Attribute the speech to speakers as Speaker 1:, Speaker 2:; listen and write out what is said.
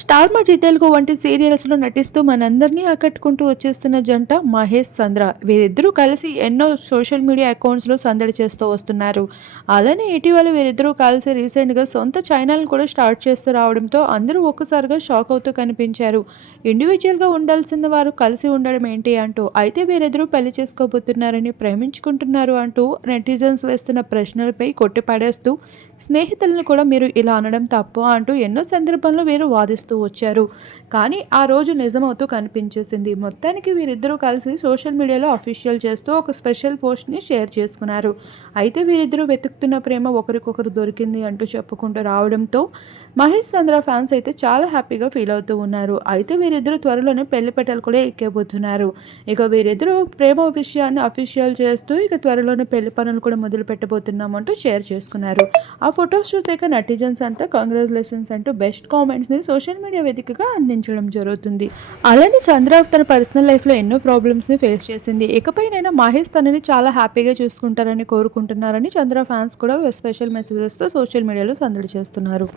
Speaker 1: Star మా జితేల్గో వంటి సీరియల్స్లో నటిస్తూ మనందరినీ ఆకట్టుకుంటూ వచ్చేస్తున్న జంట మహేష్ చంద్ర వీరిద్దరూ కలిసి ఎన్నో సోషల్ మీడియా అకౌంట్స్లో సందడి చేస్తూ వస్తున్నారు. అలానే ఇటీవల వీరిద్దరూ కలిసి రీసెంట్గా సొంత ఛానల్ కూడా స్టార్ట్ చేస్తూ రావడంతో అందరూ ఒక్కసారిగా షాక్ అవుతూ కనిపించారు. ఇండివిజువల్గా ఉండాల్సిన వారు కలిసి ఉండడం ఏంటి అంటూ అయితే వీరిద్దరూ పెళ్ళి చేసుకోబోతున్నారని ప్రేమించుకుంటున్నారు అంటూ నెటిజన్స్ వేస్తున్న ప్రశ్నలపై కొట్టిపడేస్తూ స్నేహితులను కూడా మీరు ఇలా అనడం తప్పు అంటూ ఎన్నో సందర్భంలో వీరు వాదిస్తారు చేస్తూ వచ్చారు. కానీ ఆ రోజు నిజమవుతూ కనిపించేసింది. మొత్తానికి వీరిద్దరూ కలిసి సోషల్ మీడియాలో అఫీషియల్ చేస్తూ ఒక స్పెషల్ పోస్ట్ని షేర్ చేసుకున్నారు. అయితే వీరిద్దరూ వెతుకుతున్న ప్రేమ ఒకరికొకరు దొరికింది అంటూ చెప్పుకుంటూ రావడంతో మహేష్ చంద్ర ఫ్యాన్స్ అయితే చాలా హ్యాపీగా ఫీల్ అవుతూ ఉన్నారు. అయితే వీరిద్దరూ త్వరలోనే పెళ్ళి పెట్టలు కూడా ఎక్కేబోతున్నారు. ఇక వీరిద్దరూ ప్రేమ విషయాన్ని అఫీషియల్ చేస్తూ ఇక త్వరలోనే పెళ్ళి పనులు కూడా మొదలు పెట్టబోతున్నామంటూ షేర్ చేసుకున్నారు. ఆ ఫొటోస్ చూసాక నటిజన్స్ అంతా కంగ్రాచులేషన్స్ అంటూ బెస్ట్ కామెంట్స్ని సోషల్ సోషల్ మీడియా వేదికగా అందించడం జరుగుతుంది. అలానే చంద్ర తన పర్సనల్ లైఫ్లో ఎన్నో ప్రాబ్లమ్స్ని ఫేస్ చేసింది. ఇకపైనైనా మహేష్ తనని చాలా హ్యాపీగా చూసుకుంటారని కోరుకుంటున్నారని చంద్ర ఫ్యాన్స్ కూడా స్పెషల్ మెసేజెస్తో సోషల్ మీడియాలో సందడి చేస్తున్నారు.